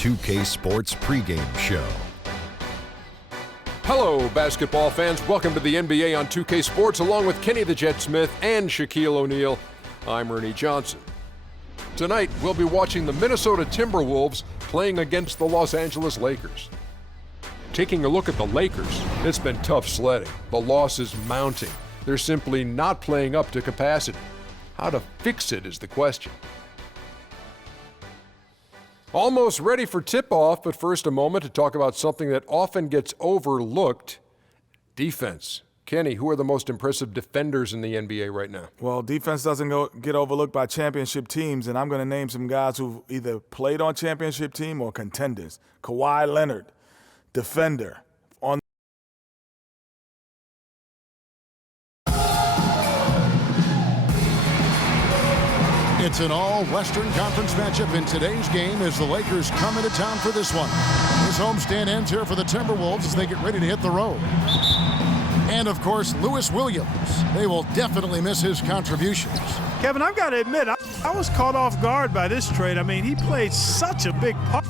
2K Sports pregame show. Hello, basketball fans. Welcome to the NBA on 2K Sports, along with Kenny the Jet Smith and Shaquille O'Neal. I'm Ernie Johnson. Tonight, we'll be watching the Minnesota Timberwolves playing against the Los Angeles Lakers. Taking a look at the Lakers, it's been tough sledding. The loss is mounting. They're simply not playing up to capacity. How to fix it is the question. Almost ready for tip-off, but first a moment to talk about something that often gets overlooked, defense. Kenny, who are the most impressive defenders in the NBA right now? Well, defense doesn't get overlooked by championship teams, and I'm going to name some guys who've either played on championship team or contenders. Kawhi Leonard, defender. It's an all-Western Conference matchup in today's game as the Lakers come into town for this one. This homestand ends here for the Timberwolves as they get ready to hit the road. And, of course, Lewis Williams. They will definitely miss his contributions. Kevin, I've got to admit, I was caught off guard by this trade. I mean, he played such a big part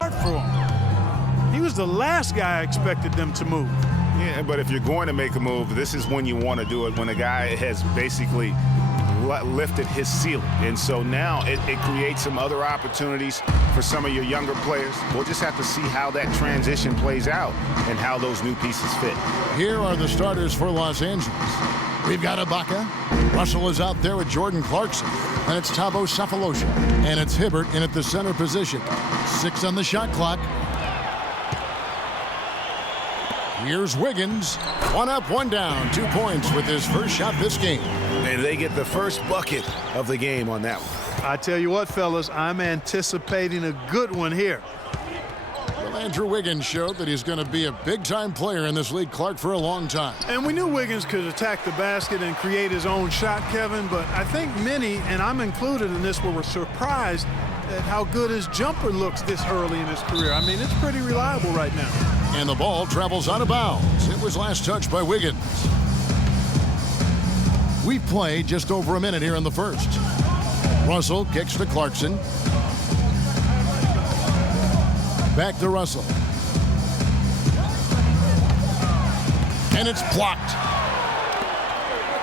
for him. He was the last guy I expected them to move. Yeah, but if you're going to make a move, this is when you want to do it, when a guy has basically lifted his ceiling. And so now it creates some other opportunities for some of your younger players. We'll just have to see how that transition plays out and how those new pieces fit. Here are the starters for Los Angeles. We've got Ibaka. Russell is out there with Jordan Clarkson. And it's Thabo Sefolosha. And it's Hibbert in at the center position. 6 on the shot clock. Here's Wiggins. 1 up, 1 down. 2 points with his first shot this game. And they get the first bucket of the game on that one. I tell you what, fellas, I'm anticipating a good one here. Well, Andrew Wiggins showed that he's going to be a big-time player in this league, Clark, for a long time. And we knew Wiggins could attack the basket and create his own shot, Kevin, but I think many, and I'm included in this, were surprised at how good his jumper looks this early in his career. I mean, it's pretty reliable right now. And the ball travels out of bounds. It was last touched by Wiggins. We've played just over a minute here in the first. Russell kicks to Clarkson. Back to Russell. And it's blocked.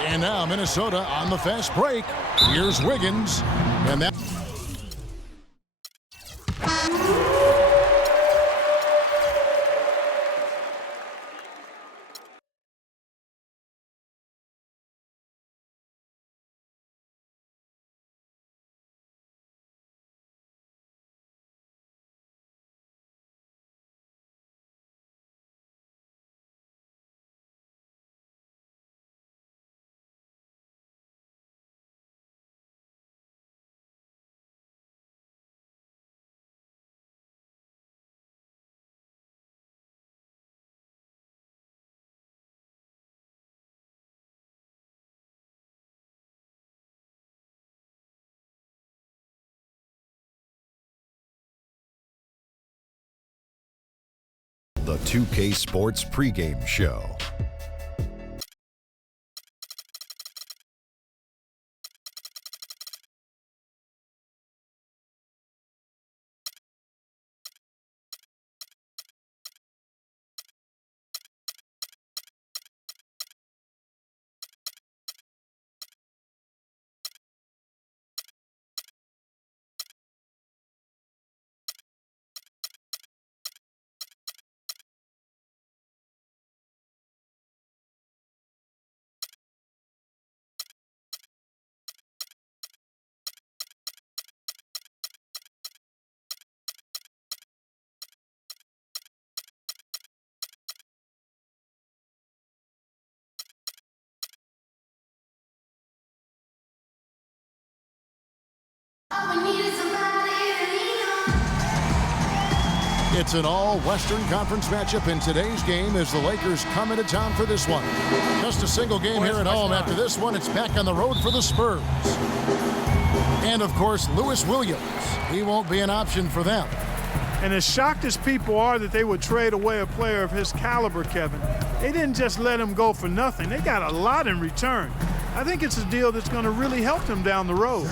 And now Minnesota on the fast break. Here's Wiggins. And that... The 2K Sports pregame show. It's an all-Western Conference matchup in today's game as the Lakers come into town for this one. Just a single game here at home. After this one, it's back on the road for the Spurs. And, of course, Lewis Williams. He won't be an option for them. And as shocked as people are that they would trade away a player of his caliber, Kevin, they didn't just let him go for nothing. They got a lot in return. I think it's a deal that's going to really help him down the road.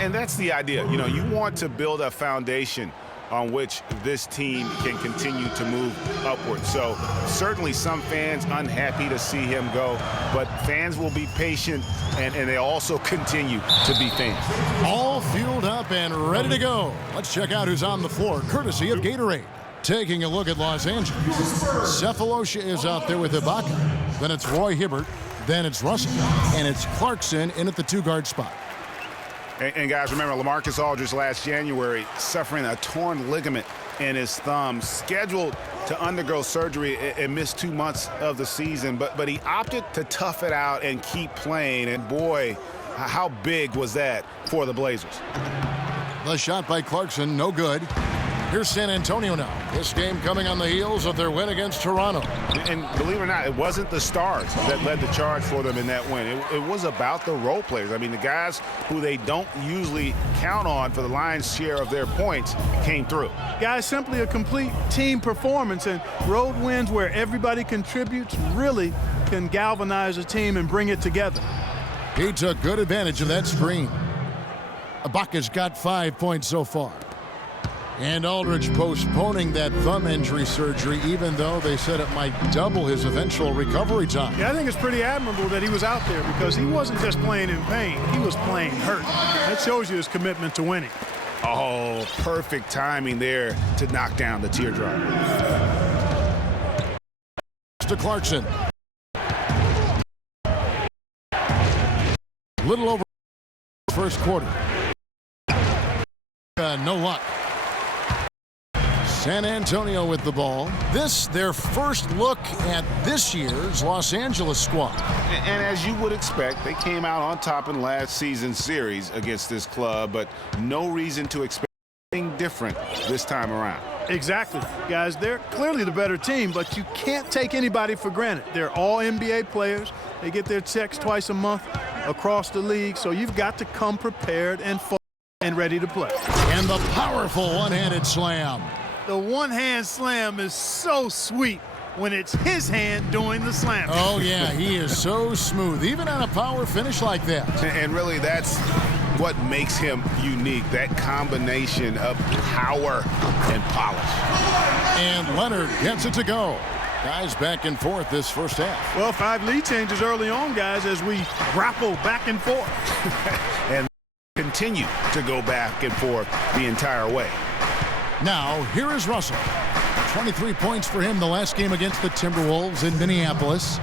And that's the idea. You know, you want to build a foundation on which this team can continue to move upward. So certainly some fans unhappy to see him go, but fans will be patient, and they also continue to be fans. All fueled up and ready to go. Let's check out who's on the floor, courtesy of Gatorade. Taking a look at Los Angeles. Cephalosha is out there with Ibaka. Then it's Roy Hibbert. Then it's Russell. And it's Clarkson in at the two-guard spot. And guys, remember, LaMarcus Aldridge last January suffering a torn ligament in his thumb, scheduled to undergo surgery and miss 2 months of the season. But he opted to tough it out and keep playing. And boy, how big was that for the Blazers? The shot by Clarkson, no good. Here's San Antonio now. This game coming on the heels of their win against Toronto. And believe it or not, it wasn't the stars that led the charge for them in that win. It was about the role players. I mean, the guys who they don't usually count on for the lion's share of their points came through. Guys, simply a complete team performance, and road wins where everybody contributes really can galvanize a team and bring it together. He took good advantage of that screen. Ibaka's got 5 points so far. And Aldridge postponing that thumb injury surgery, even though they said it might double his eventual recovery time. Yeah, I think it's pretty admirable that he was out there because he wasn't just playing in pain. He was playing hurt. That shows you his commitment to winning. Oh, perfect timing there to knock down the teardrop. To Clarkson. Little over first quarter. No luck. San Antonio with the ball. This, their first look at this year's Los Angeles squad. And as you would expect, they came out on top in last season's series against this club, but no reason to expect anything different this time around. Exactly. Guys, they're clearly the better team, but you can't take anybody for granted. They're all NBA players. They get their checks twice a month across the league, so you've got to come prepared and ready to play. And the powerful one-handed slam. The one-hand slam is so sweet when it's his hand doing the slam. Oh, yeah, he is so smooth, even on a power finish like that. And really, that's what makes him unique, that combination of power and polish. And Leonard gets it to go. Guys back and forth this first half. Well, 5 lead changes early on, guys, as we grapple back and forth. And continue to go back and forth the entire way. Now, here is Russell. 23 points for him the last game against the Timberwolves in Minneapolis.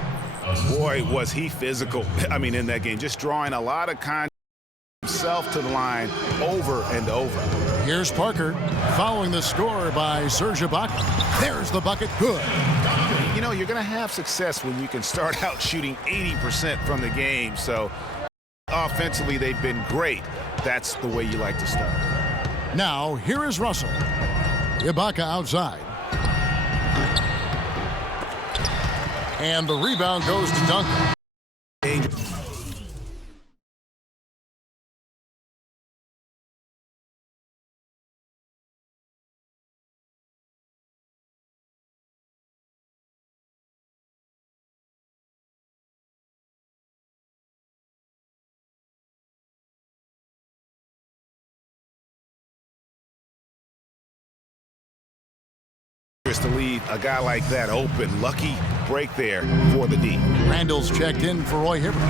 Boy, was he physical. I mean, in that game, just drawing a lot of contact himself to the line over and over. Here's Parker following the score by Serge Ibaka. There's the bucket. Good. You know, you're going to have success when you can start out shooting 80% from the game. So offensively, they've been great. That's the way you like to start. Now, here is Russell. Ibaka outside. And the rebound goes to Duncan. To leave a guy like that open. Lucky break there for the D. Randall's checked in for Roy Hibbert.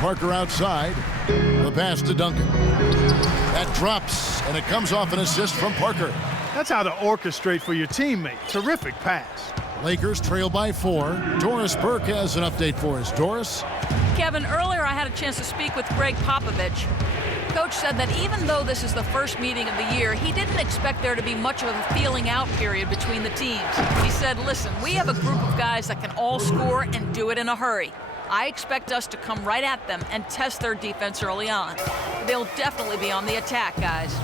Parker outside. The pass to Duncan. That drops, and it comes off an assist from Parker. That's how to orchestrate for your teammate. Terrific pass. Lakers trail by 4. Doris Burke has an update for us. Doris? Kevin, earlier I had a chance to speak with Greg Popovich. Coach said that even though this is the first meeting of the year, he didn't expect there to be much of a feeling out period between the teams. He said, listen, we have a group of guys that can all score and do it in a hurry. I expect us to come right at them and test their defense early on. They'll definitely be on the attack, guys.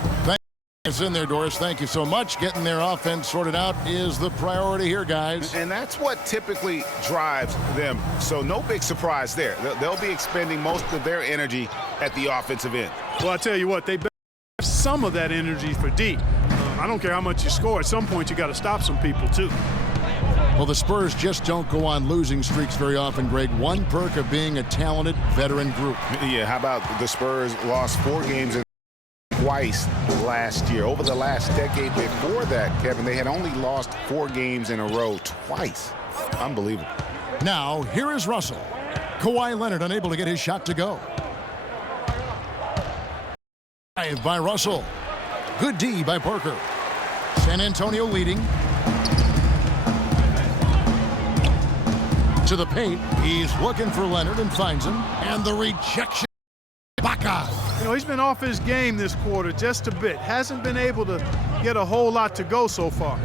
Thanks in there, Doris. Thank you so much. Getting their offense sorted out is the priority here, guys. And that's what typically drives them. So no big surprise there. They'll be expending most of their energy at the offensive end. Well, I tell you what, they better have some of that energy for D. I don't care how much you score. At some point, you got to stop some people, too. Well, the Spurs just don't go on losing streaks very often, Greg. One perk of being a talented veteran group. Yeah, how about the Spurs lost 4 games in twice last year. Over the last decade before that, Kevin, they had only lost 4 games in a row twice. Unbelievable. Now, here is Russell. Kawhi Leonard unable to get his shot to go. By Russell. Good D by Parker. San Antonio leading. To the paint. He's looking for Leonard and finds him. And the rejection. Ibaka. You know, he's been off his game this quarter just a bit. Hasn't been able to get a whole lot to go so far.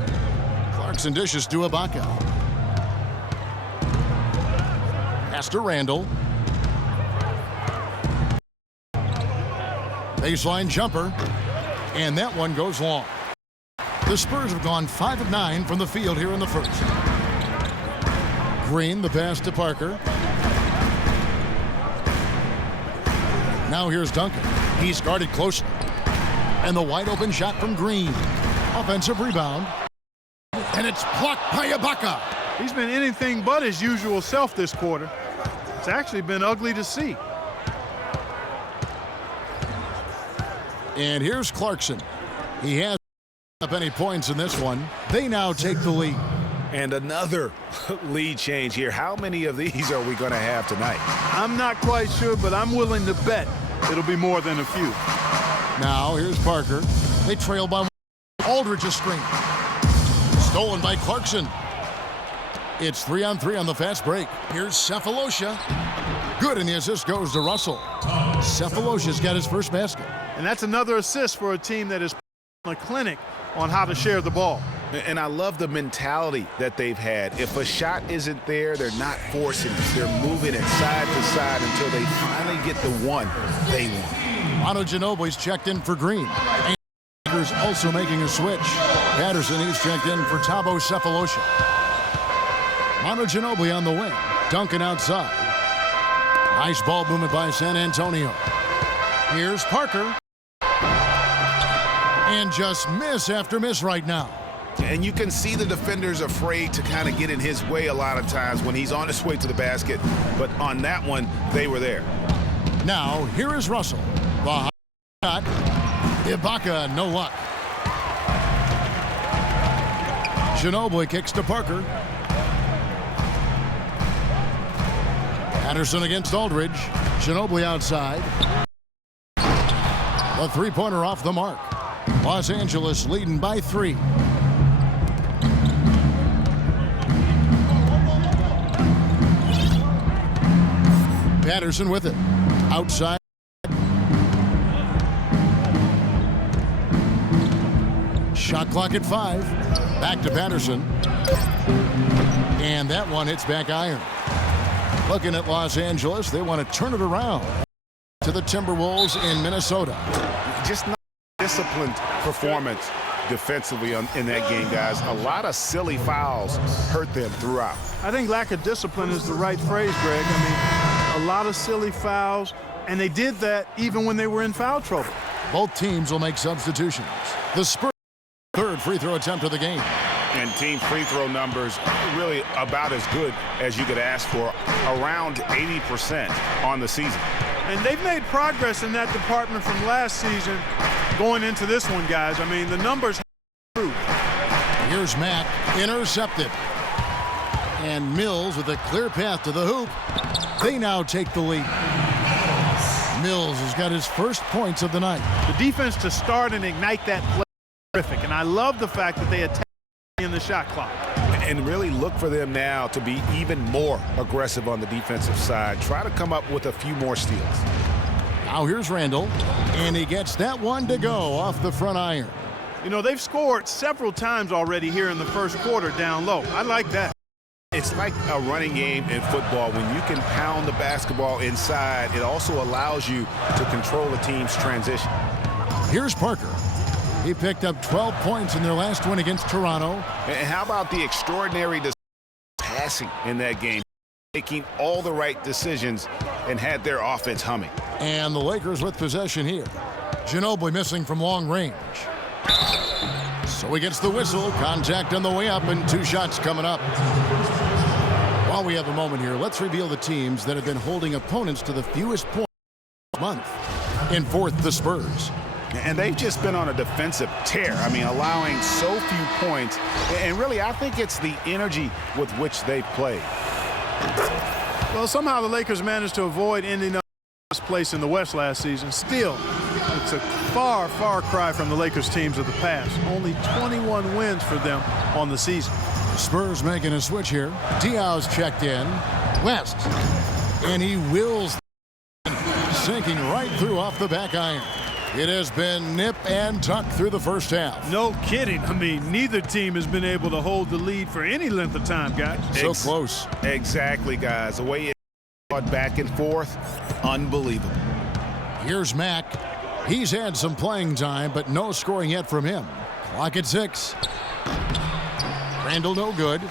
Clarkson dishes to Ibaka. Pass to Randall. Baseline jumper. And that one goes long. The Spurs have gone 5 of 9 from the field here in the first. Green, the pass to Parker. Now here's Duncan. He's guarded closely. And the wide open shot from Green. Offensive rebound. And it's blocked by Ibaka. He's been anything but his usual self this quarter. It's actually been ugly to see. And here's Clarkson. He has up any points in this one. They now take the lead. And another lead change here. How many of these are we going to have tonight? I'm not quite sure, but I'm willing to bet it'll be more than a few. Now here's Parker. They trail by Aldridge's screen. Stolen by Clarkson. It's 3-on-3 on the fast break. Here's Cephalosha. Good, and the assist goes to Russell. Cephalosha's got his first basket. And that's another assist for a team that is a clinic on how to share the ball. And I love the mentality that they've had. If a shot isn't there, they're not forcing it. They're moving it side to side until they finally get the one they want. Manu Ginobili's checked in for Green. And Lakers also making a switch. Patterson, he's checked in for Thabo Cephalosha. Manu Ginobili on the wing. Duncan outside. Nice ball movement by San Antonio. Here's Parker. And just miss after miss right now. And you can see the defenders afraid to kind of get in his way a lot of times when he's on his way to the basket. But on that one, they were there. Now, here is Russell. The high shot. Ibaka, no luck. Ginobili kicks to Parker. Patterson against Aldridge. Ginobili outside. The three-pointer off the mark. Los Angeles leading by 3. Patterson with it. Outside. Shot clock at 5. Back to Patterson. And that one hits back iron. Looking at Los Angeles, they want to turn it around to the Timberwolves in Minnesota. Just not disciplined performance defensively in that game, guys. A lot of silly fouls hurt them throughout. I think lack of discipline is the right phrase, Greg. I mean, a lot of silly fouls, and they did that even when they were in foul trouble. Both teams will make substitutions. The Spurs' third free throw attempt of the game. And team free throw numbers really about as good as you could ask for, around 80% on the season. And they've made progress in that department from last season going into this one, guys. I mean, the numbers have improved. Here's Mack, intercepted. And Mills with a clear path to the hoop. They now take the lead. Mills has got his first points of the night. The defense to start and ignite that play is terrific. And I love the fact that they attack in the shot clock. And really look for them now to be even more aggressive on the defensive side. Try to come up with a few more steals. Now here's Randall. And he gets that one to go off the front iron. You know, they've scored several times already here in the first quarter down low. I like that. It's like a running game in football. When you can pound the basketball inside, it also allows you to control a team's transition. Here's Parker. He picked up 12 points in their last win against Toronto. And how about the extraordinary passing in that game? Making all the right decisions and had their offense humming. And the Lakers with possession here. Ginobili missing from long range. So he gets the whistle. Contact on the way up and 2 shots coming up. While we have a moment here, let's reveal the teams that have been holding opponents to the fewest points this month. In fourth, the Spurs. And they've just been on a defensive tear. I mean, allowing so few points. And really, I think it's the energy with which they've played. Well, somehow the Lakers managed to avoid ending up in first place in the West last season. Still, it's a far, far cry from the Lakers teams of the past. Only 21 wins for them on the season. Spurs making a switch here. Diaw's checked in. West. And he wills, sinking right through off the back iron. It has been nip and tuck through the first half. No kidding. I mean, neither team has been able to hold the lead for any length of time, guys. So close. Exactly, guys. The way it fought back and forth, unbelievable. Here's Mack. He's had some playing time, but no scoring yet from him. Clock at 6. Randall no good.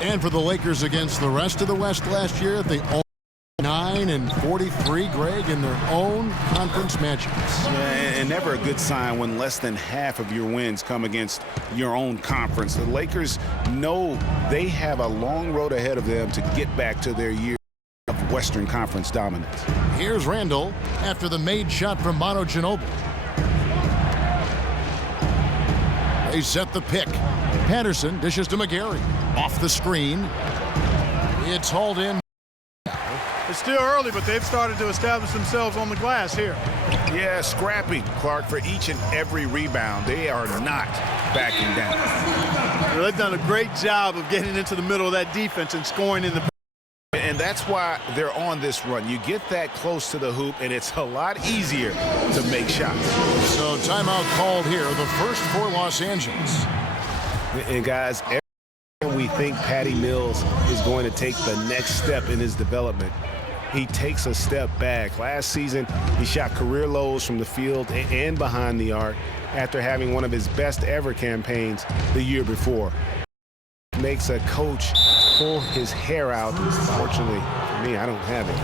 And for the Lakers against the rest of the West last year, they only 9-43, Greg, in their own conference matchups. Yeah, and never a good sign when less than half of your wins come against your own conference. The Lakers know they have a long road ahead of them to get back to their year of Western Conference dominance. Here's Randall after the made shot from Manu Ginobili. They set the pick. Patterson dishes to McGarry. Off the screen. It's hauled in. It's still early, but they've started to establish themselves on the glass here. Yeah, scrappy, Clark, for each and every rebound. They are not backing down. Well, they've done a great job of getting into the middle of that defense and scoring in the. And that's why they're on this run. You get that close to the hoop, and it's a lot easier to make shots. So timeout called here, the first for Los Angeles. And guys, every time we think Patty Mills is going to take the next step in his development, he takes a step back. Last season, he shot career lows from the field and behind the arc after having one of his best ever campaigns the year before. Makes a coach pull his hair out. Fortunately for me, I don't have it.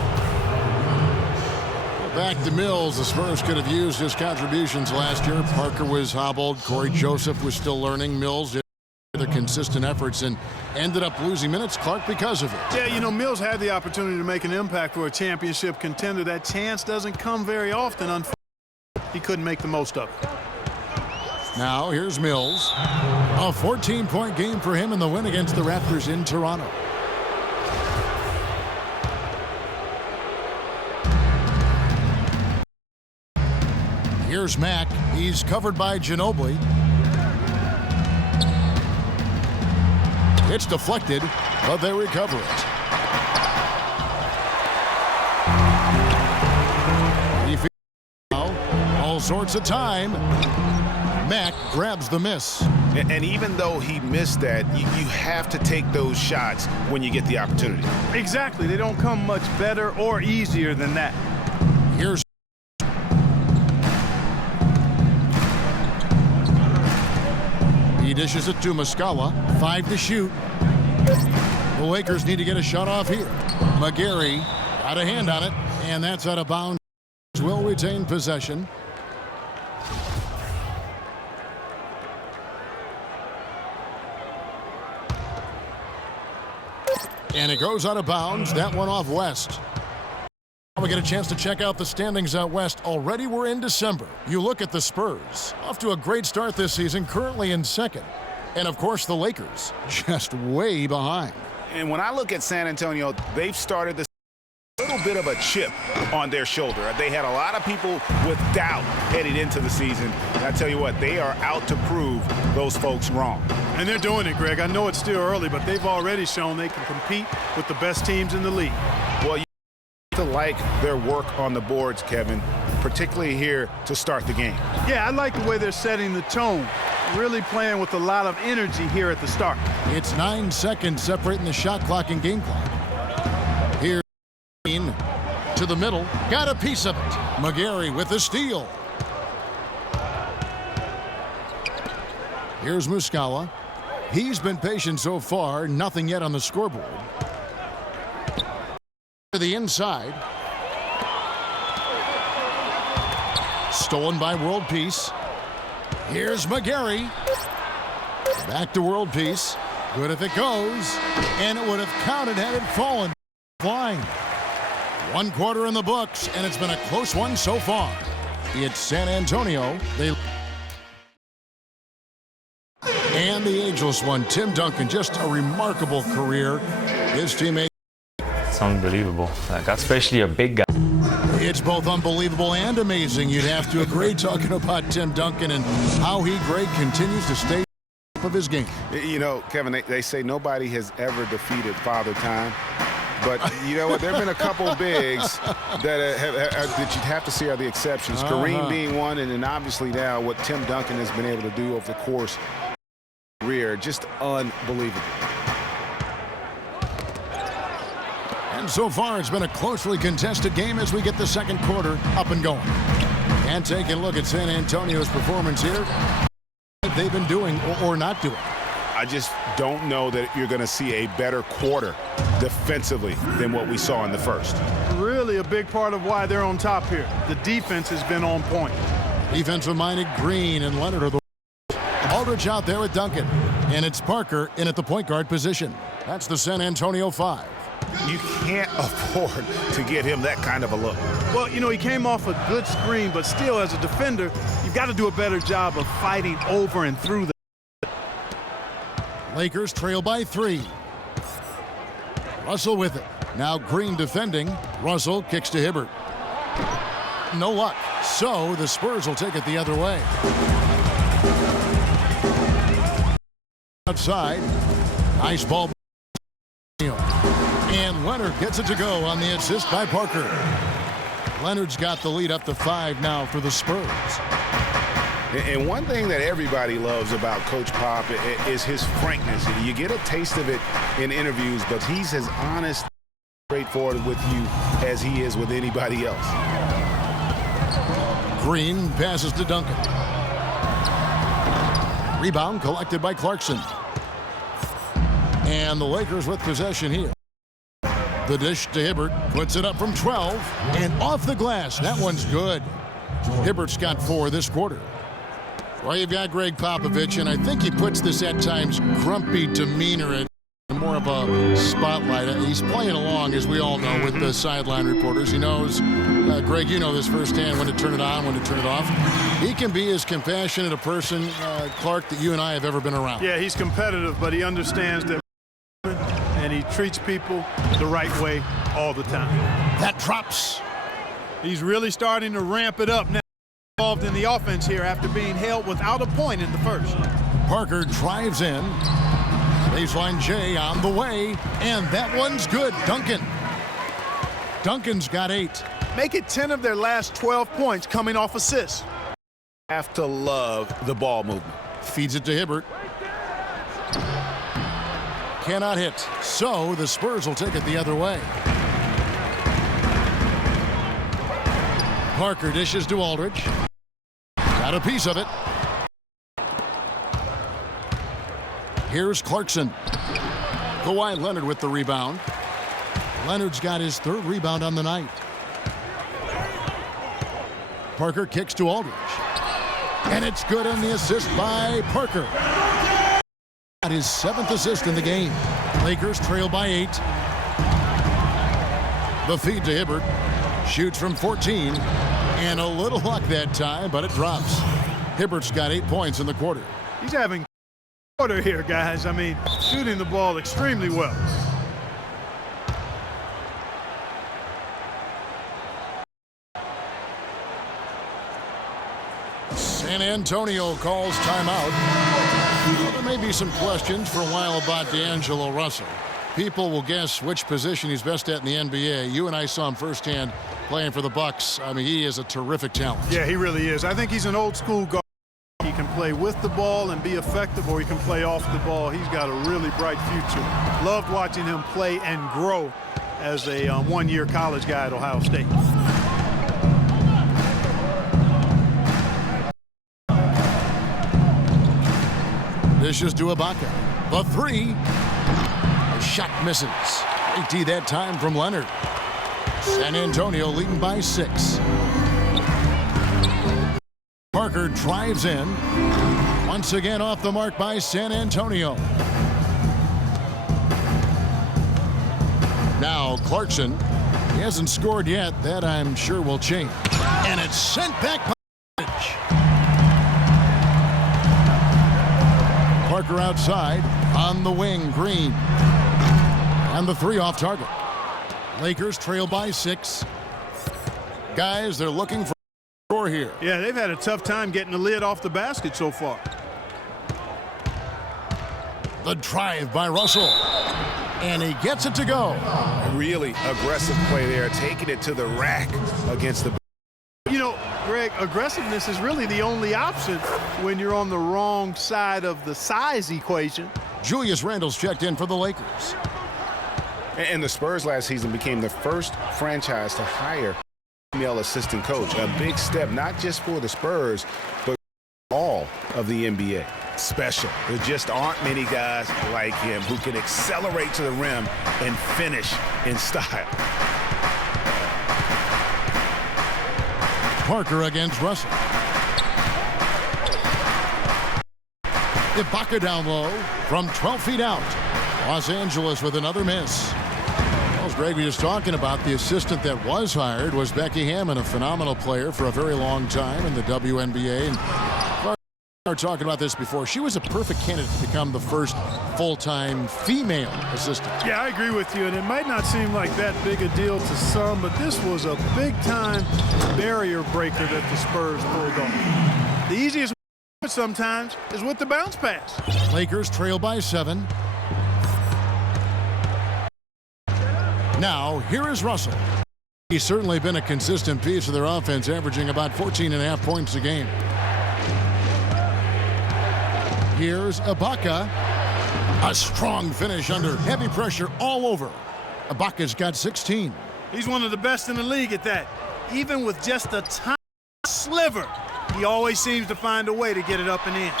Back to Mills. The Spurs could have used his contributions last year. Parker was hobbled. Corey Joseph was still learning. Mills did their consistent efforts and ended up losing minutes, Clark, because of it. Yeah, you know, Mills had the opportunity to make an impact for a championship contender. That chance doesn't come very often. Unfortunately, he couldn't make the most of it. Now here's Mills. A 14-point game for him in the win against the Raptors in Toronto. Here's Mack. He's covered by Ginobili. It's deflected, but they recover it. All sorts of time. Mack grabs the miss. And even though he missed that, you have to take those shots when you get the opportunity. Exactly. They don't come much better or easier than that. Here's he dishes it to Muscala. 5 to shoot. The Lakers need to get a shot off here. McGarry got a hand on it, and that's out of bounds. Will retain possession. And it goes out of bounds. That one off West. We get a chance to check out the standings out west. Already we're in December. You look at the Spurs. Off to a great start this season, currently in second. And of course the Lakers, just way behind. And when I look at San Antonio, they've started this little bit of a chip on their shoulder. They had a lot of people with doubt heading into the season. And I tell you what, they are out to prove those folks wrong. And they're doing it, Greg. I know it's still early, but they've already shown they can compete with the best teams in the league. Well, you have to like their work on the boards, Kevin, particularly here to start the game. Yeah, I like the way they're setting the tone. Really playing with a lot of energy here at the start. It's 9 seconds separating the shot clock and game clock. Here to the middle, got a piece of it. McGarry with the steal. Here's Muscala. He's been patient so far, nothing yet on the scoreboard. To the inside. Stolen by World Peace. Here's McGarry. Back to world peace. Good if it goes. And it would have counted had it fallen. Flying. 1 quarter in the books, and it's been a close one so far. It's San Antonio. And the ageless one, Tim Duncan, just a remarkable career. His teammate. It's unbelievable, especially a big guy. It's both unbelievable and amazing, you'd have to agree, talking about Tim Duncan and how he, Greg, continues to stay top of his game. You know, Kevin, they say nobody has ever defeated Father Time. But you know what? There have been a couple bigs that you'd have to say are the exceptions. Kareem being one, and then obviously now what Tim Duncan has been able to do over the course of his career, just unbelievable. And so far, it's been a closely contested game as we get the second quarter up and going. And taking a look at San Antonio's performance here, what they've been doing or not doing. I just don't know that you're going to see a better quarter defensively than what we saw in the first. Really a big part of why they're on top here. The defense has been on point. Defensive-minded Green and Leonard are the Aldridge out there with Duncan. And it's Parker in at the point guard position. That's the San Antonio 5. You can't afford to get him that kind of a look. Well, you know, he came off a good screen, but still, as a defender, you've got to do a better job of fighting over and through the. Lakers trail by 3. Russell with it. Now Green defending. Russell kicks to Hibbert. No luck. So the Spurs will take it the other way. Outside. Nice ball. And Leonard gets it to go on the assist by Parker. Leonard's got the lead up to 5 now for the Spurs. And one thing that everybody loves about Coach Pop is his frankness. You get a taste of it in interviews, but he's as honest, straightforward with you as he is with anybody else. Green passes to Duncan. Rebound collected by Clarkson. And the Lakers with possession here. The dish to Hibbert, puts it up from 12 and off the glass. That one's good. Hibbert's got 4 this quarter. Well, you've got Greg Popovich, and I think he puts this at times grumpy demeanor and more of a spotlight. He's playing along, as we all know, with the sideline reporters. He knows, Greg, you know this firsthand, when to turn it on, when to turn it off. He can be as compassionate a person, Clark, that you and I have ever been around. Yeah, he's competitive, but he understands that, and he treats people the right way all the time. That drops. He's really starting to ramp it up now. Involved in the offense here after being held without a point in the first. Parker drives in. Baseline J on the way, and that one's good. Duncan's got 8. Make it 10 of their last 12 points coming off assists. Have to love the ball movement. Feeds it to Hibbert. Cannot hit. So the Spurs will take it the other way. Parker dishes to Aldridge. Got a piece of it. Here's Clarkson. Kawhi Leonard with the rebound. Leonard's got his 3rd rebound on the night. Parker kicks to Aldridge. And it's good on the assist by Parker. Got his 7th assist in the game. Lakers trail by 8. The feed to Hibbert. Shoots from 14. And a little luck that time, but it drops. Hibbert's got 8 points in the quarter. He's having quarter here, guys. I mean, shooting the ball extremely well. San Antonio calls timeout. Well, there may be some questions for a while about D'Angelo Russell. People will guess which position he's best at in the NBA. You and I saw him firsthand playing for the Bucks. I mean, he is a terrific talent. Yeah, he really is. I think he's an old school guard. He can play with the ball and be effective, or he can play off the ball. He's got a really bright future. Loved watching him play and grow as a one-year college guy at Ohio State. Dishes to Ibaka. The 3. The shot misses. AT that time from Leonard. San Antonio leading by 6. Parker drives in. Once again off the mark by San Antonio. Now Clarkson. He hasn't scored yet. That I'm sure will change. And it's sent back by Parker outside. On the wing, Green. And the three off target. Lakers trail by 6. Guys, they're looking for a score here. Yeah, they've had a tough time getting the lid off the basket so far. The drive by Russell. And he gets it to go. Really aggressive play there, taking it to the rack against the. You know, Greg, aggressiveness is really the only option when you're on the wrong side of the size equation. Julius Randle's checked in for the Lakers. And the Spurs last season became the first franchise to hire a female assistant coach. A big step, not just for the Spurs, but all of the NBA. Special. There just aren't many guys like him who can accelerate to the rim and finish in style. Parker against Russell. Ibaka down low from 12 feet out. Los Angeles with another miss. As Greg was just talking about, the assistant that was hired was Becky Hammon, a phenomenal player for a very long time in the WNBA. And we were talking about this before. She was a perfect candidate to become the first full-time female assistant. Yeah, I agree with you, and it might not seem like that big a deal to some, but this was a big-time barrier breaker that the Spurs pulled off. The easiest sometimes is with the bounce pass. Lakers trail by 7. Now, here is Russell. He's certainly been a consistent piece of their offense, averaging about 14.5 points a game. Here's Ibaka. A strong finish under heavy pressure all over. Ibaka's got 16. He's one of the best in the league at that. Even with just a tiny sliver, he always seems to find a way to get it up and in.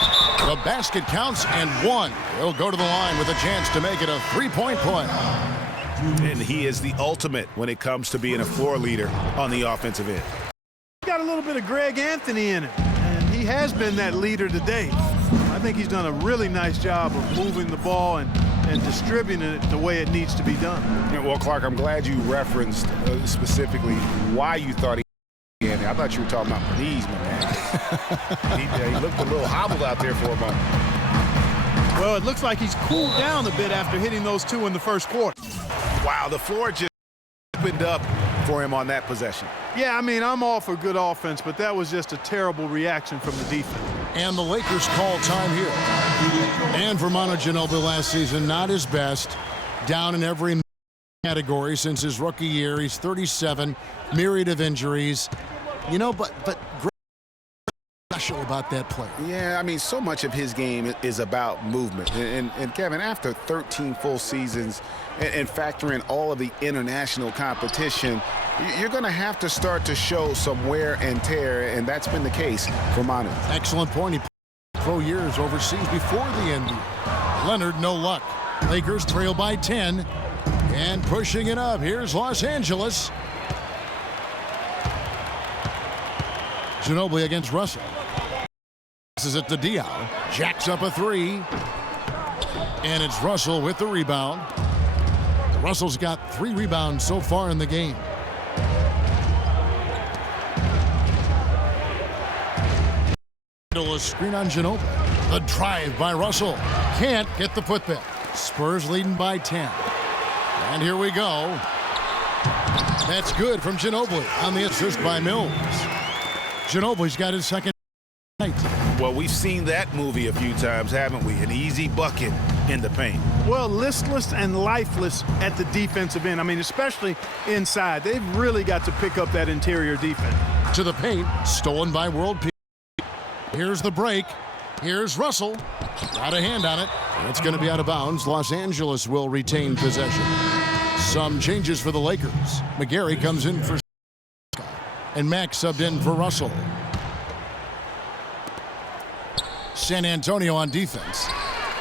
The basket counts and 1. He'll go to the line with a chance to make it a 3-point play. And he is the ultimate when it comes to being a floor leader on the offensive end. Got a little bit of Greg Anthony in him, and he has been that leader today. I think he's done a really nice job of moving the ball and distributing it the way it needs to be done. Yeah, well, Clark, I'm glad you referenced specifically why you thought he I thought you were talking about knees, my man. He looked a little hobbled out there for a moment. Well, it looks like he's cooled down a bit after hitting those 2 in the first quarter. Wow, the floor just opened up for him on that possession. Yeah, I mean, I'm all for good offense, but that was just a terrible reaction from the defense. And the Lakers call time here. And for Manu Ginobili last season, not his best. Down in every category since his rookie year. He's 37, myriad of injuries. You know, but special about that player. Yeah, I mean, so much of his game is about movement. And Kevin, after 13 full seasons and factoring all of the international competition, you're going to have to start to show some wear and tear, and that's been the case for Manu. Excellent point. He played pro years overseas before the NBA. Leonard, no luck. Lakers trail by 10 and pushing it up. Here's Los Angeles. Ginobili against Russell. Passes it to Diaw. Jacks up a 3. And it's Russell with the rebound. Russell's got 3 rebounds so far in the game. A screen on Ginobili. The drive by Russell. Can't get the putback. Spurs leading by 10. And here we go. That's good from Ginobili on the assist by Mills. Ginobili's got his second night. Well, we've seen that movie a few times, haven't we? An easy bucket in the paint. Well, listless and lifeless at the defensive end. I mean, especially inside. They've really got to pick up that interior defense. To the paint, stolen by World Peace. Here's the break. Here's Russell. Got a hand on it. It's going to be out of bounds. Los Angeles will retain possession. Some changes for the Lakers. McGarry comes in for and Mack subbed in for Russell. San Antonio on defense.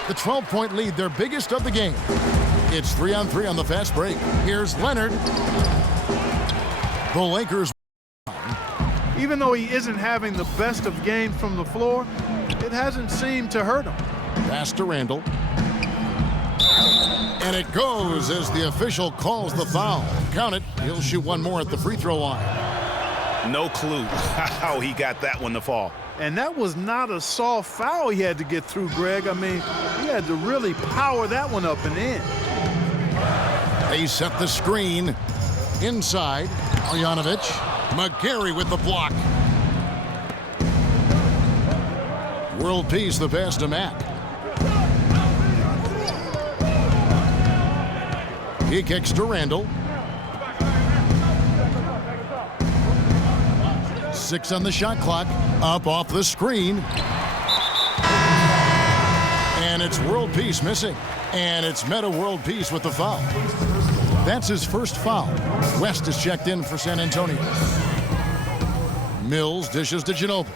The 12-point lead, their biggest of the game. It's 3-on-3 on the fast break. Here's Leonard. The Lakers. Even though he isn't having the best of games from the floor, it hasn't seemed to hurt him. Pass to Randall. And it goes as the official calls the foul. Count it. He'll shoot one more at the free throw line. No clue how he got that one to fall. And that was not a soft foul he had to get through, Greg. I mean, he had to really power that one up and in. They set the screen. Inside, Marjanovic. McGarry with the block. World Peace, the pass to Mack. He kicks to Randall. 6 on the shot clock. Up off the screen. And it's World Peace missing. And it's Meta World Peace with the foul. That's his first foul. West is checked in for San Antonio. Mills dishes to Ginobili.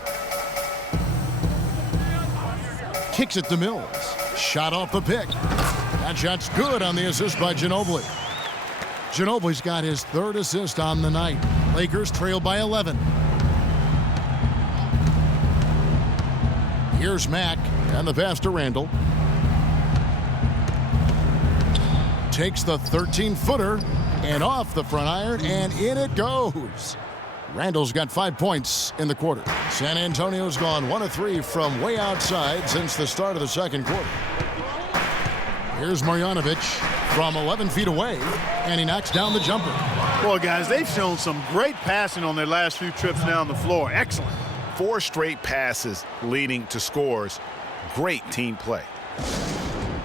Kicks it to Mills. Shot off the pick. That shot's good on the assist by Ginobili. Ginobili's got his 3rd assist on the night. Lakers trail by 11. Here's Mack and the pass to Randall. Takes the 13-footer and off the front iron, and in it goes. Randall's got 5 points in the quarter. San Antonio's gone 1 of 3 from way outside since the start of the second quarter. Here's Marjanovic from 11 feet away, and he knocks down the jumper. Well, guys, they've shown some great passing on their last few trips down the floor. Excellent. 4 straight passes leading to scores. Great team play.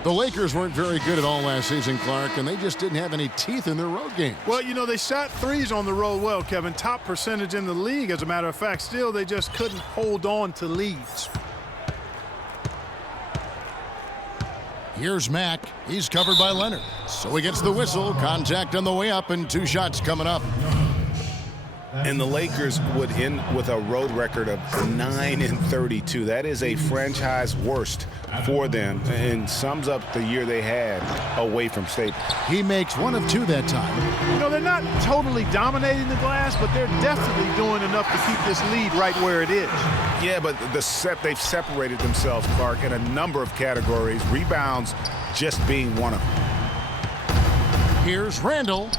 The Lakers weren't very good at all last season, Clark, and they just didn't have any teeth in their road games. Well, you know, they shot threes on the road well, Kevin. Top percentage in the league, as a matter of fact. Still, they just couldn't hold on to leads. Here's Mack. He's covered by Leonard. So he gets the whistle. Contact on the way up, and 2 shots coming up. And the Lakers would end with a road record of 9-32. That is a franchise worst for them and sums up the year they had away from Staples. He makes 1 of 2 that time. You know, they're not totally dominating the glass, but they're definitely doing enough to keep this lead right where it is. Yeah, but they've separated themselves, Clark, in a number of categories. Rebounds just being one of them. Here's Randall.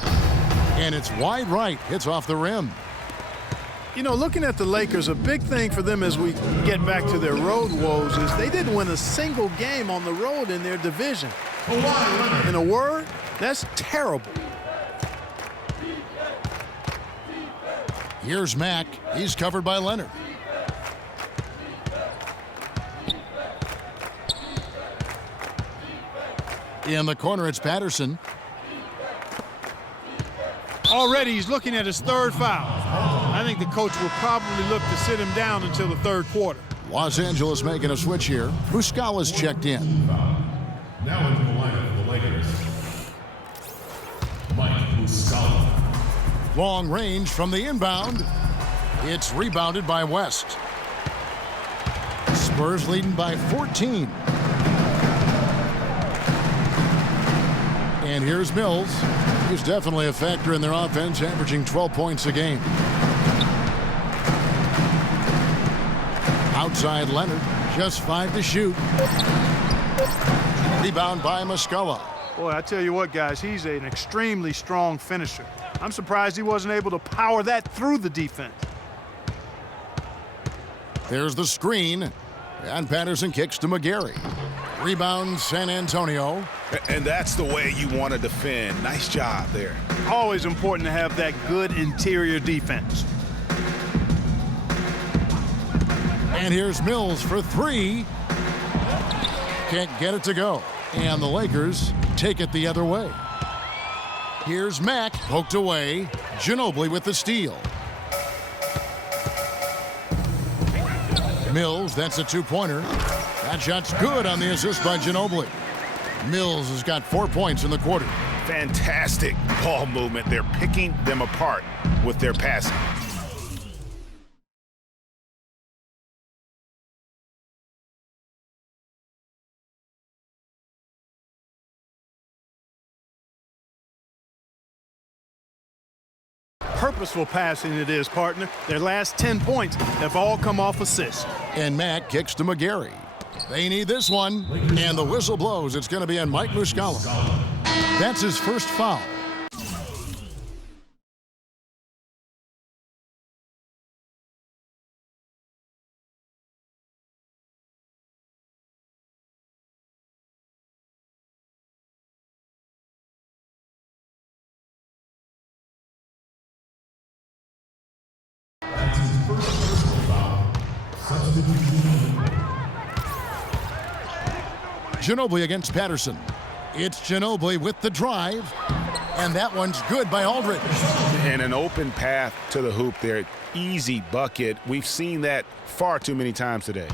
And it's wide right. Hits off the rim. You know, looking at the Lakers, a big thing for them as we get back to their road woes is they didn't win a single game on the road in their division. In a word, that's terrible. Here's Mack. He's covered by Leonard. In the corner, it's Patterson. Already he's looking at his 3rd foul. I think the coach will probably look to sit him down until the 3rd quarter. Los Angeles making a switch here. Muscala's checked in. Now into the lineup for the Lakers, Mike Muscala. Long range from the inbound. It's rebounded by West. Spurs leading by 14. And here's Mills. He's definitely a factor in their offense, averaging 12 points a game. Outside Leonard, just 5 to shoot. Rebound by Muscala. Boy, I tell you what, guys, he's an extremely strong finisher. I'm surprised he wasn't able to power that through the defense. There's the screen, and Patterson kicks to McGarry. Rebound San Antonio. And that's the way you want to defend. Nice job there. Always important to have that good interior defense. And here's Mills for 3. Can't get it to go. And the Lakers take it the other way. Here's Mack, poked away. Ginobili with the steal. Mills, that's a 2-pointer. That shot's good on the assist by Ginobili. Mills has got 4 points in the quarter. Fantastic ball movement. They're picking them apart with their passing. purposeful passing it is, partner. Their last 10 points have all come off assists. And Mack kicks to McGarry. They need this one, and the whistle blows. It's going to be on Mike Muscala. That's his first foul. Ginobili against Patterson. It's Ginobili with the drive, and that one's good by Aldridge. And an open path to the hoop there. Easy bucket. We've seen that far too many times today.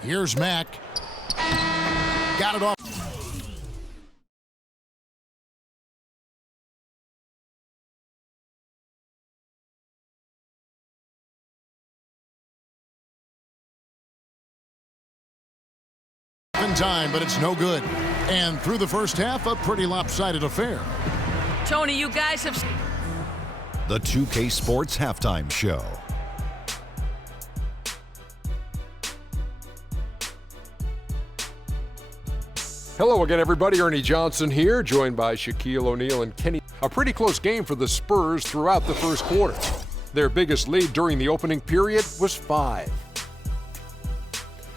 Here's Mack. Got it off. In time, but it's no good. And through the first half, a pretty lopsided affair. Tony, you guys have... The 2K Sports Halftime Show. Hello again, everybody. Ernie Johnson here, joined by Shaquille O'Neal and Kenny. A pretty close game for the Spurs throughout the first quarter. Their biggest lead during the opening period was 5.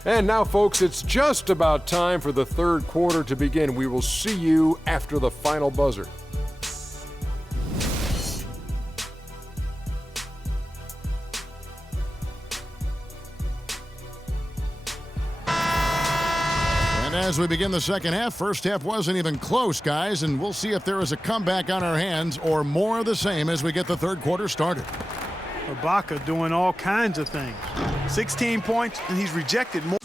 And now, folks, it's just about time for the third quarter to begin. We will see you after the final buzzer. And as we begin the second half, first half wasn't even close, guys, and we'll see if there is a comeback on our hands or more of the same as we get the third quarter started. Ibaka doing all kinds of things. 16 points, and he's rejected more.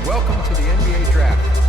and welcome to the NBA Draft.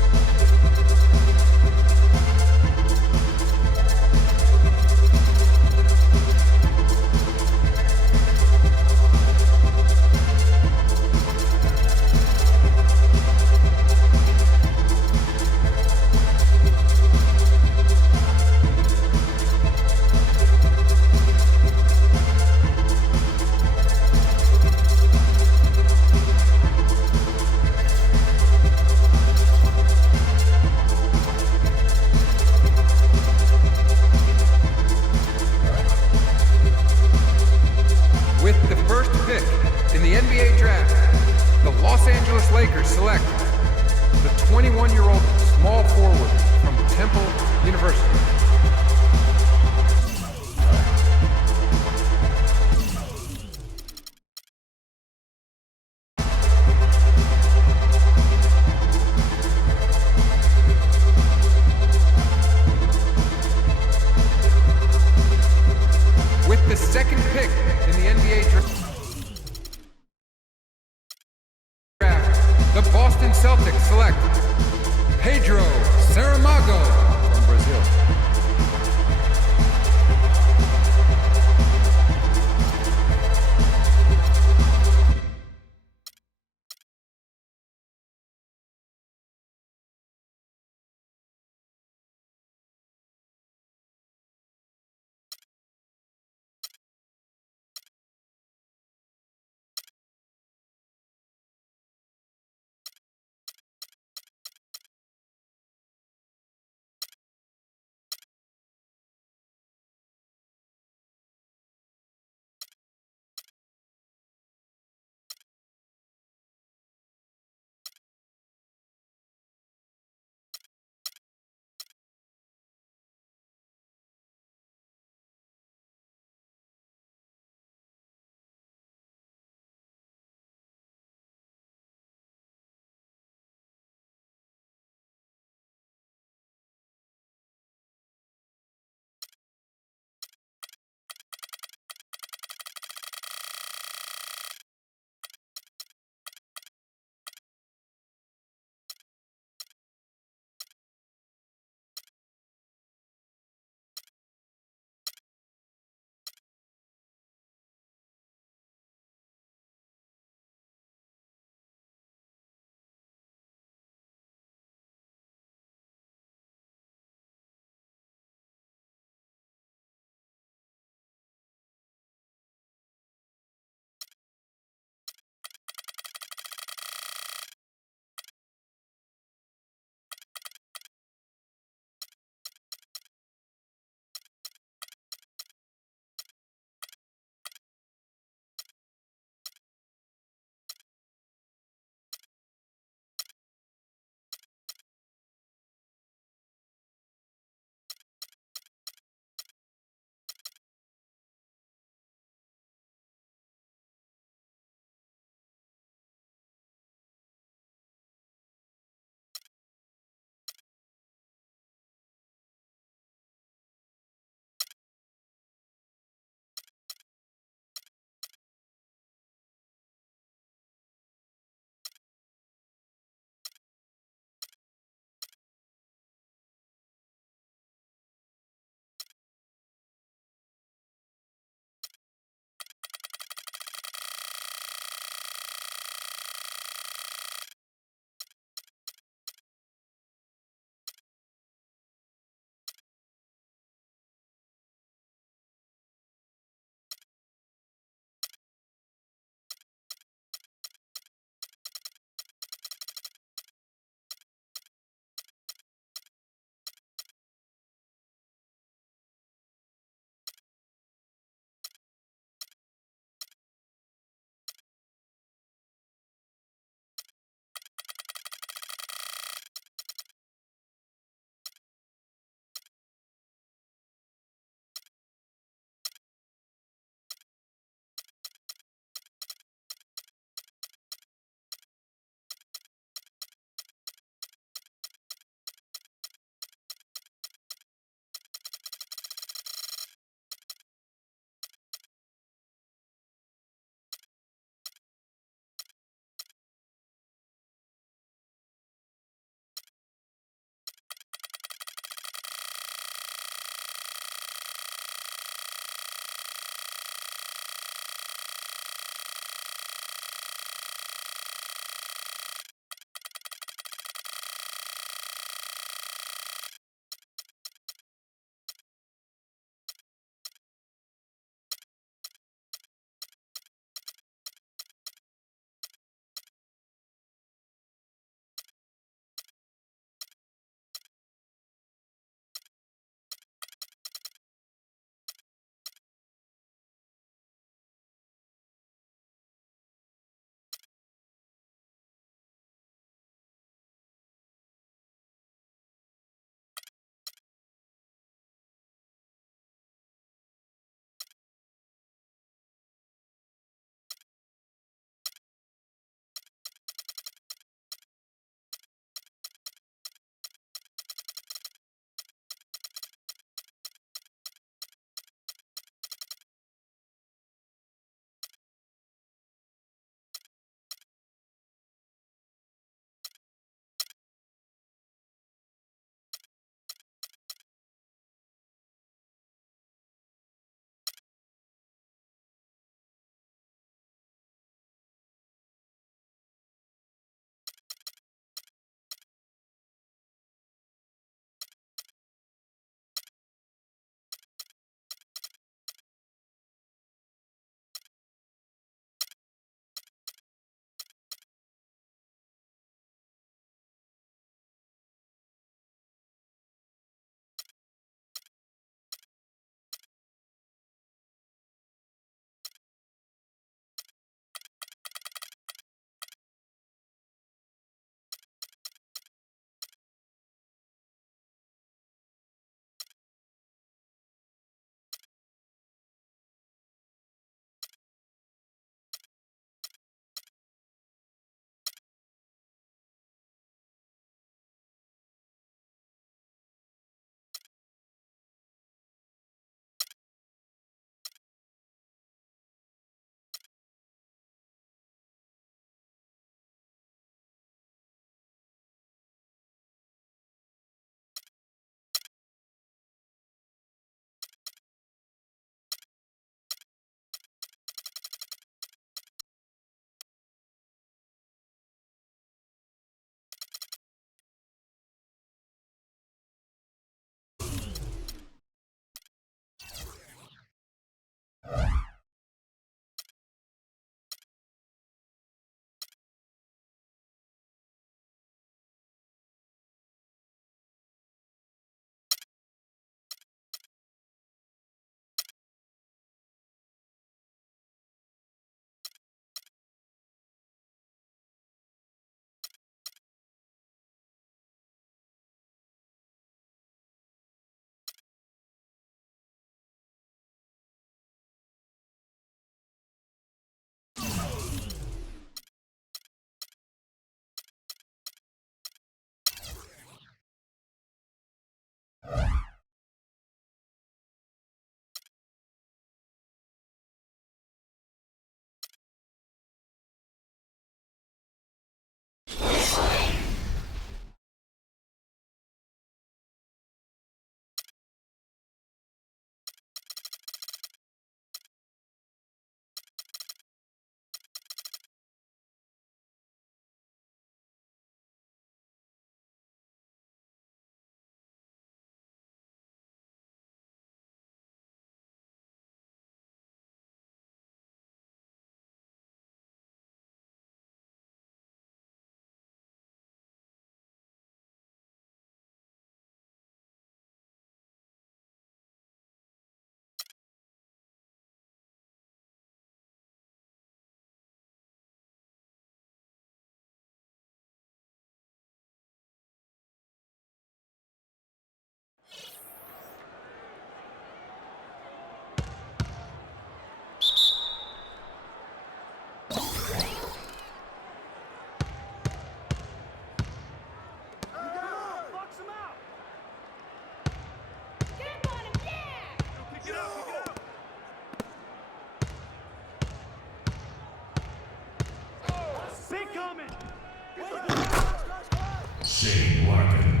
Shane Larkin.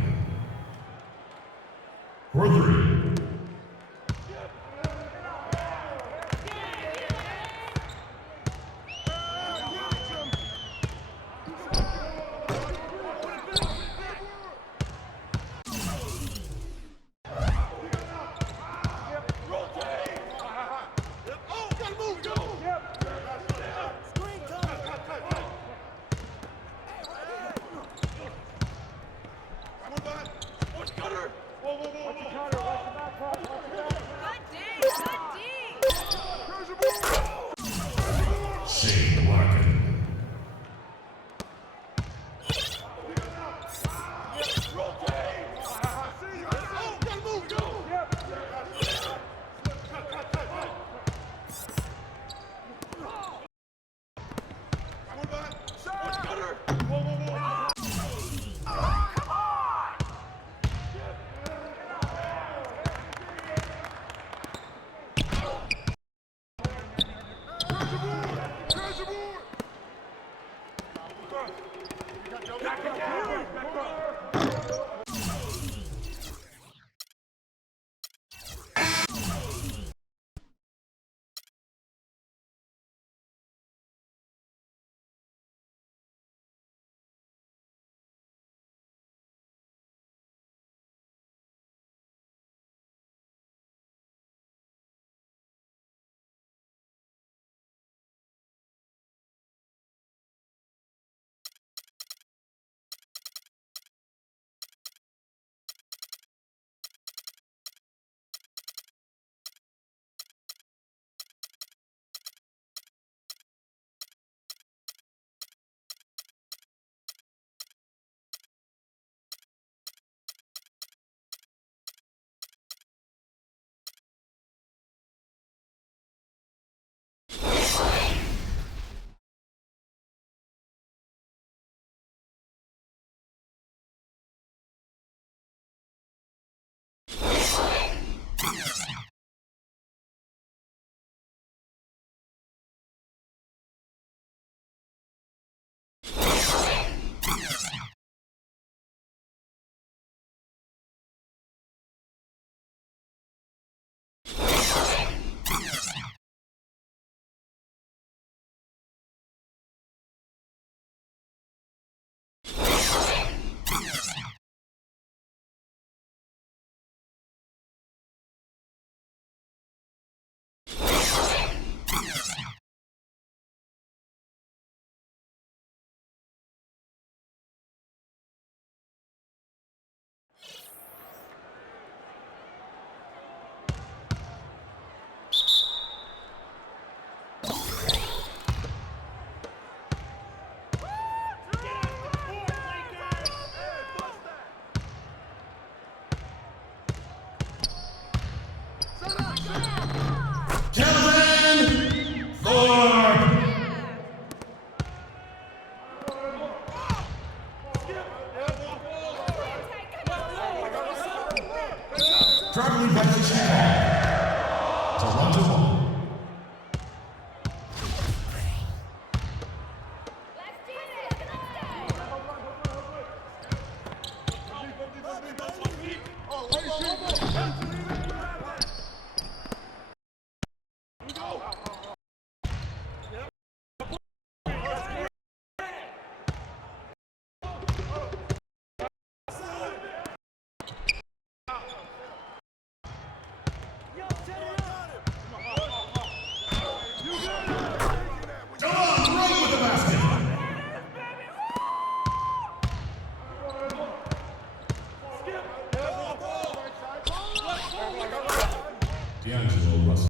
For three. Shane Larkin. Traveling violation call. Toronto 1. D'Angelo Russell.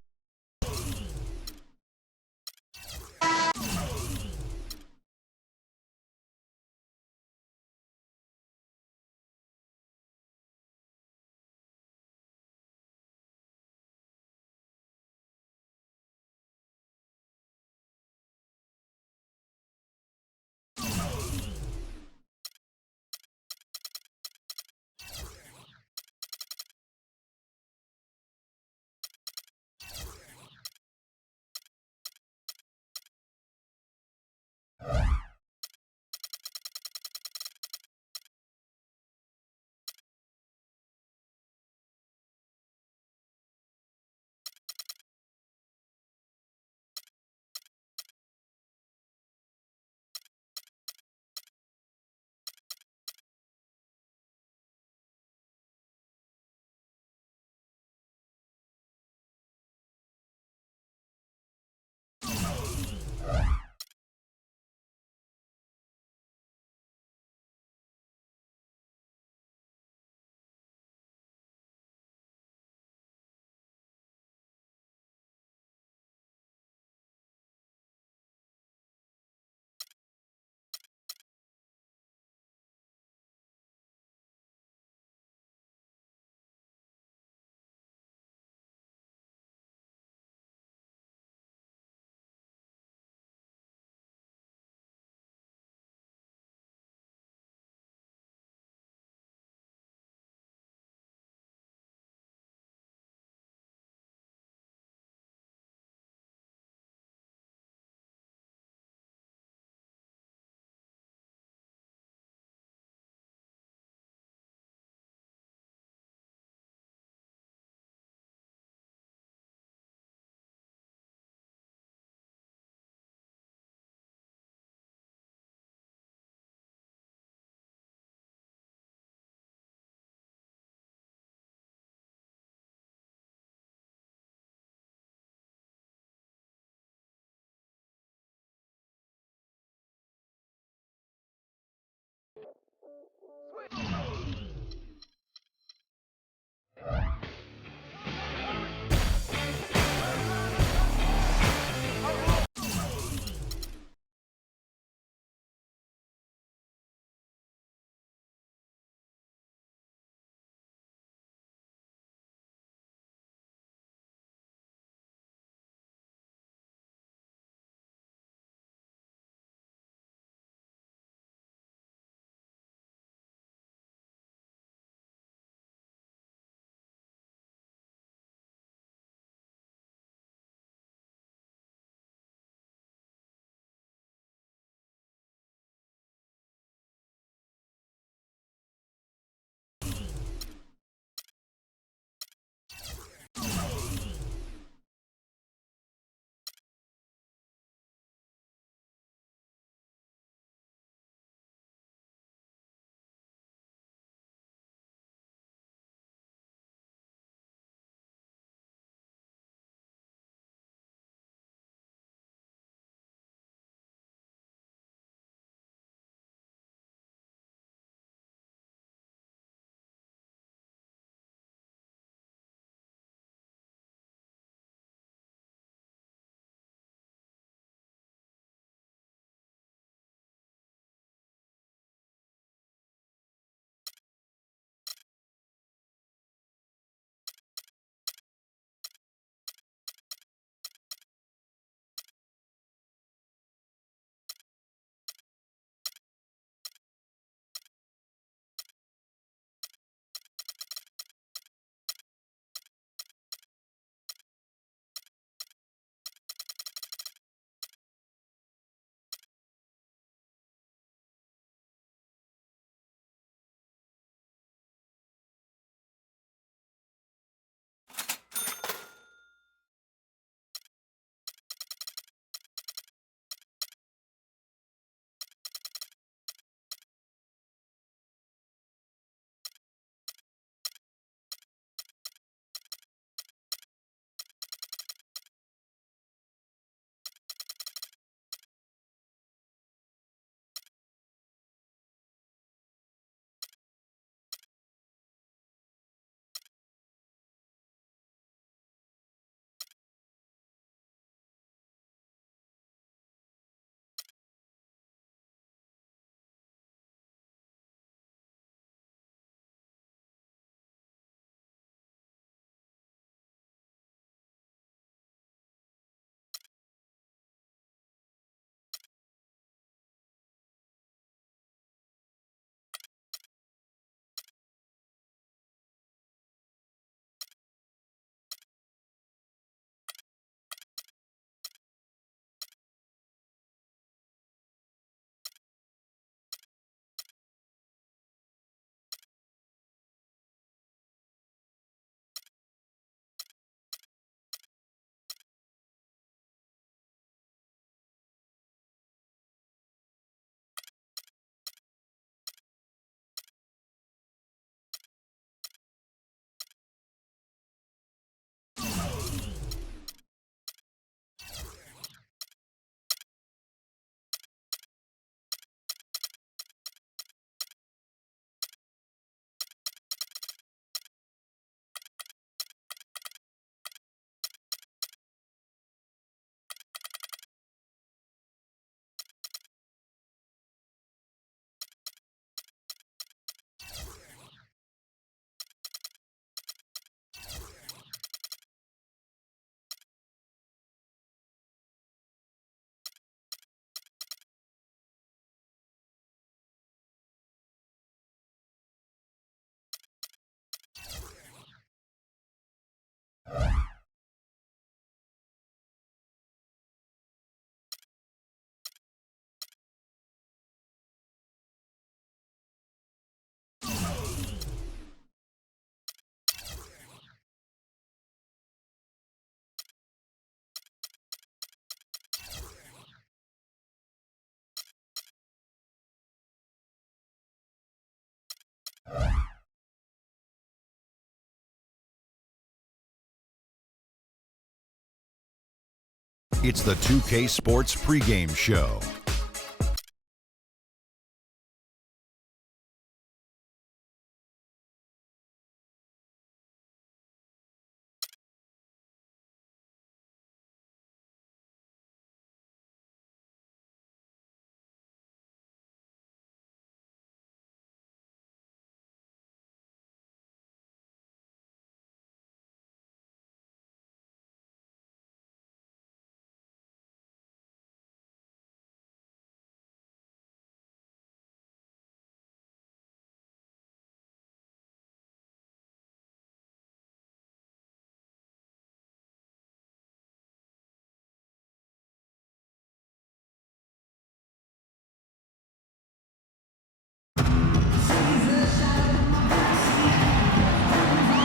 It's the 2K Sports pregame show.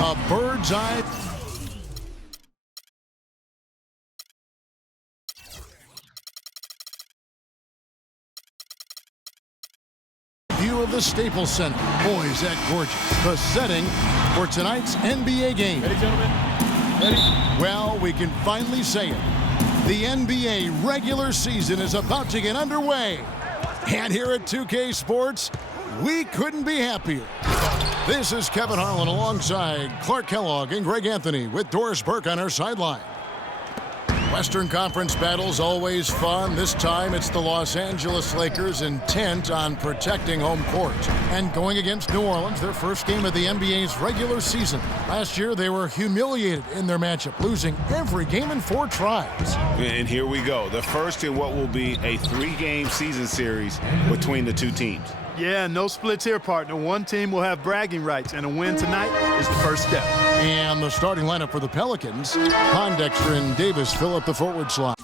A bird's eye view of the Staples Center. Boy, is that gorgeous. The setting for tonight's NBA game. Ready, gentlemen? Ready? Well, we can finally say it. The NBA regular season is about to get underway. And here at 2K Sports, we couldn't be happier. This is Kevin Harlan alongside Clark Kellogg and Greg Anthony with Doris Burke on our sideline. Western Conference battles always fun. This time it's the Los Angeles Lakers intent on protecting home court and going against New Orleans, their first game of the NBA's regular season. Last year they were humiliated in their matchup, losing every game in 4 tries. And here we go, the first in what will be a 3-game season series between the two teams. Yeah, no splits here, partner. One team will have bragging rights, and a win tonight is the first step. And the starting lineup for the Pelicans, Pondexter and Davis fill up the forward slot.